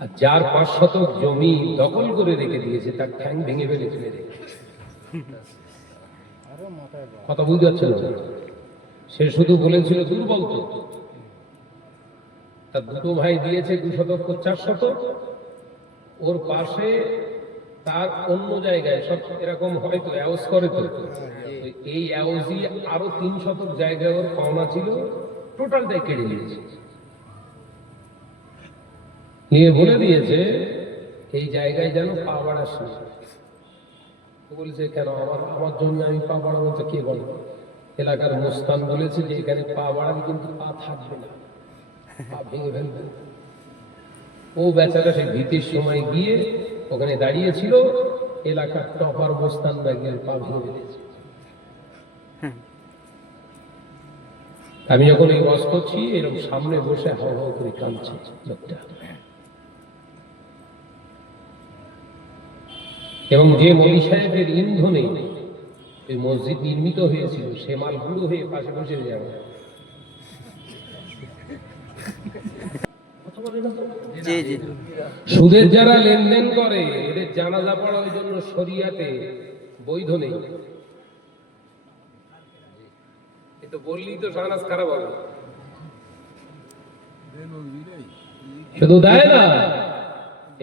আর যার 5 শতক জমি দখল করে রেখে দিয়েছে তার ঠ্যাং ভেঙে ফেলেছে। কথা বুঝতে পারছেন? সে শুধু বলেছিল দুর্বল তো, তার দুটো ভাই দিয়েছে 2 শতক 4 শতক, ওর পাশে তার অন্য জায়গায় সব এরকম হয়তো অ্যাওজ করে তো, এই অ্যাওজই আরো 3 শতক জায়গায় ওর পাওনা ছিল, টোটালটাই কেড়ে নিয়েছে। নিয়ে বলে দিয়েছে এই জায়গায় যেন পা বাড়াস না। বলছে কেন? আমার জন্য আমি পা বাড়াবো? তো কে বলে? এলাকার মোস্তান বলেছে যে এখানে পা বাড়ালে কিন্তু পা থাকবে না, পা ভেঙে ফেলবে। ও বেচারা সেই ভীতির সময় গিয়ে ওখানে দাঁড়িয়েছিল, এলাকার টপার মোস্তান গিয়ে পা ভেঙে ফেলেছে। আমি যখন এই ওয়াজ করছি এরকম সামনে বসে হাও হাও করে কাঁদছে লোকটা। এবং যে মৌলী সাহেবের ইন্ধনে এই মসজিদ নির্মিত হয়েছিল সে মাল গুঁড়ো হয়ে পাশে বসে যাবে। সুদের যারা লেনদেন করে এদের জানাজা পড়া ওই জন্য শরিয়াতে বৈধ নেই। তো বললেই তো সানাস খারাপ হবে। শুধু দেয় না,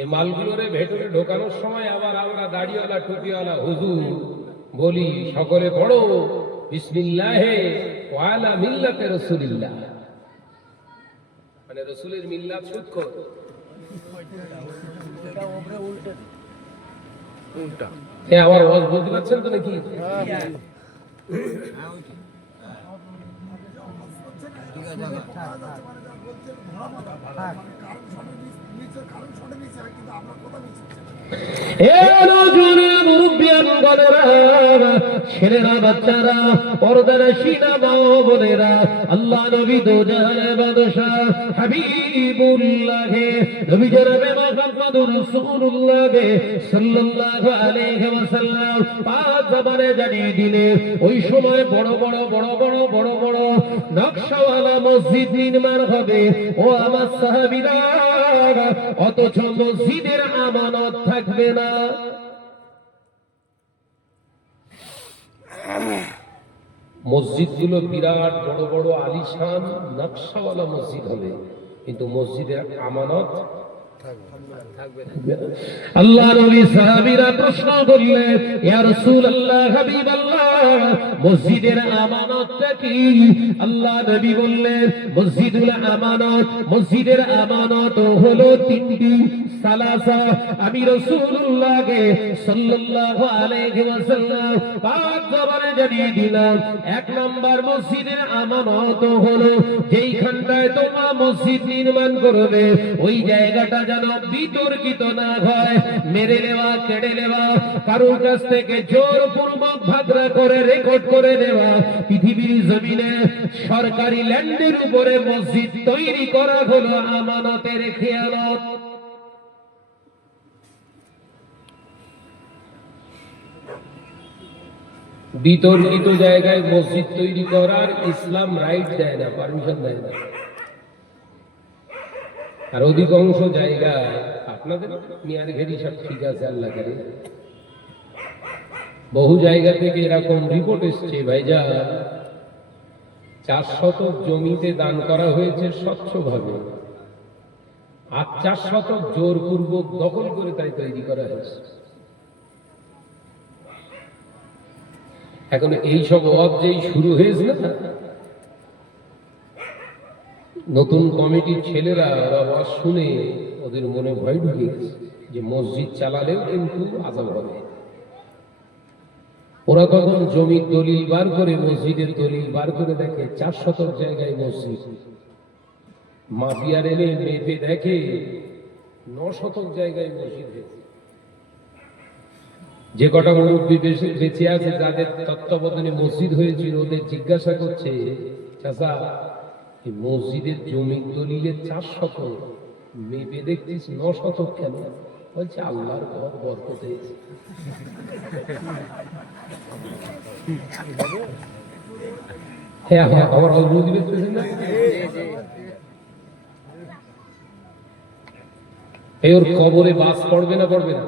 এই মালগুলোরে ভেতরে ঢোকানোর সময় আবার আমরা দাড়িওয়ালা টুপিওয়ালা হুজুর বলি সকলে পড়ো বিসমিল্লাহে ওয়া আলা মিল্লাতে রাসূলিল্লাহ, মানে রাসূলের মিল্লাত সুদখোর। উল্টা আবার ওয়াজ বুঝতে পারছেন তো নাকি? ছেলেরা বাচ্চারা পর্দানশীলা মা বোনেরা, আল্লাহ নবী দো জাহানের বাদশাহ হাবিবুল্লাহ নবী জনাবে মুহাম্মদুর রাসূলুল্লাহ সাল্লাল্লাহু আলাইহি ওয়াসাল্লাম পাঁচ জবানে জানিয়ে দিলে ওই সময় বড় বড় বড় বড় বড় বড় নকশাওয়ালা মসজিদ নির্মাণ হবে। ও আমার সাহাবীরা, অথচ মসজিদের আমানত থাকবে না। মসজিদগুলো বিরাট বড় বড় আলিশান নকশাওয়ালা মসজিদ হবে, কিন্তু মসজিদের আমানত থাকবে না। আল্লাহ নবী সাহাবীরা প্রশ্ন করলেন, ইয়া রাসূলুল্লাহ হাবিবাল্লাহ, মসজিদের আমানতটা কি? আল্লাহ নবী বললেন, মসজিদের আমানত হলো তিনটি। সালাসা, আমি রাসূলুল্লাহকে সাল্লাল্লাহু আলাইহি ওয়াসাল্লাম পাঁচ জবানে জানিয়ে দিলাম। এক নাম্বার মসজিদের আমানত হলো যেইখানটায় তোমরা মসজিদ নির্মাণ করবে ওই জায়গাটা যেন বিতর্কিত না হয়, মেরে নেওয়া, কেড়ে নেওয়া, কারোর কাছ থেকে জোরপূর্বক ভাগরা করে রেকর্ড করে নেওয়া। পৃথিবীর জমিনে সরকারি ল্যান্ডের উপরে মসজিদ তৈরি করা হলো আমানতের খেয়ানত। বিতর্কিত জায়গায় মসজিদ তৈরি করার ইসলাম রাইট দেয় না, পারমিশন দেয় না। আর অধিকাংশ জায়গায় আপনাদের মিয়ার ঘেরি সব ঠিক আছে, আল্লাহ করে বহু জায়গা থেকে এরকম রিপোর্ট এসছে, ভাইজা 4 শতক জমিতে দান করা হয়েছে স্বচ্ছভাবে, আর 4 শতক জোরপূর্বক দখল করে তাই তৈরি করা হয়েছে। এখন এইসব ওয়াজ যেই শুরু হয়েছে না, নতুন কমিটির ছেলেরা ওয়াজ শুনে ওদের মনে ভয় ঢুকে গেছে যে মসজিদ চালালেও কিন্তু আযাব হবে। ওরা তখন জমির দলিল বার করে, মসজিদের দলিল বার করে দেখে 4 শতক জায়গায় মসজিদ। মাফিয়ার এনে মেপে দেখে 9 শতক জায়গায় মসজিদ হয়েছে। যে কটা মুরব্বী বেঁচে আছে যাদের তত্ত্বাবধানে মসজিদ হয়েছিল ওদের জিজ্ঞাসা করছে, চাচা এই মসজিদের জমির দলিলে 4 শতক, মেপে দেখছিস 9 শতক কেন? বলছে আল্লাহর ঘর বরকত হয়েছে। হ্যাঁ হ্যাঁ, আমার বুঝতে পেরেছেন না? এই ওর কবরে বাস পড়বে না পড়বে না?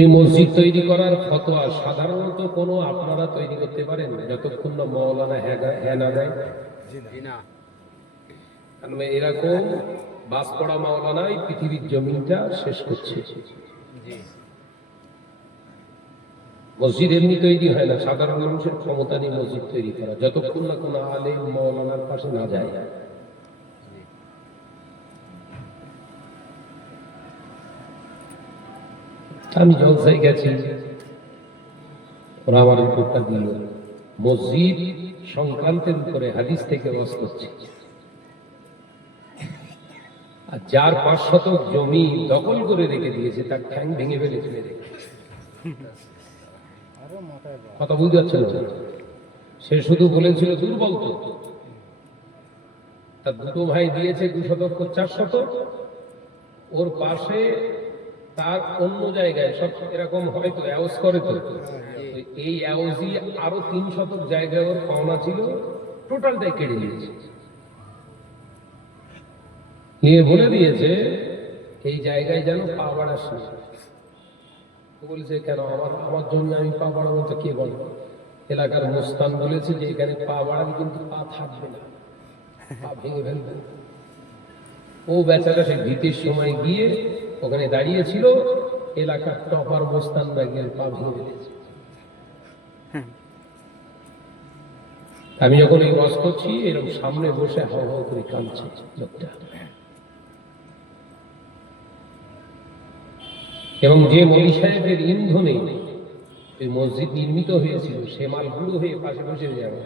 এই মসজিদ তৈরি করার ফতোয়া সাধারণত কোনো আপনারা তৈরি করতে পারেন যতক্ষণ না মাওলানা হ্যাঁ না দেয়? কারণ এরকম বাস পড়া মাওলানাই পৃথিবীর জমিনটা শেষ করছে। মসজিদ এমনি তৈরি হয় না, সাধারণ মানুষের ক্ষমতা নেই মসজিদ তৈরি করা যতক্ষণ না কোনো আলেম মাওলানার পাশে না যায়। আমি জলসায় গেছি, ওরা আমার উত্তরটা দিল মসজিদ সংক্রান্তের উপরে হাদিস থেকে ওয়াজ করছে। আর যার 5 শতক জমি দখল করে রেখে দিয়েছে তার ঠ্যাং ভেঙে ফেলেছে। কথা বুঝতে পারছেন? সে শুধু বলেছিল দুর্বল তো, তার দুটো ভাই দিয়েছে 2 শতক 4 শতক, ওর পাশে তার অন্য জায়গায় সব এরকম হয়তো অ্যাওজ করে, তো এই অ্যাওজই আরো 3 শতক জায়গায় ওর পাওনা ছিল, টোটালটাই কেড়ে নিয়েছে। নিয়ে বলে দিয়েছে এই জায়গায় যেন পা বাড়াস না। বলছে কেন? আমার জন্য আমি পা বাড়াবো? তো কে বলে? এলাকার মুস্তান বলেছে যে এখানে পা বাড়াবি কিন্তু পা থাকবে না, পা ভেঙে ফেলবে। ও বেচারা সে ভীতির সময় গিয়ে ওখানে দাঁড়িয়েছিল, এলাকার টপার মুস্তান গিয়ে পা ভেঙে ফেলেছে। আমি যখন এই ওয়াজ করছি এরকম সামনে বসে হাও হাও করে কাঁদছে লোকটা। এবং যে মৌলী সাহেবের ইন্ধনে এই মসজিদ নির্মিত হয়েছিল সে মাল গুঁড়ো হয়ে পাশে বসে যাবে।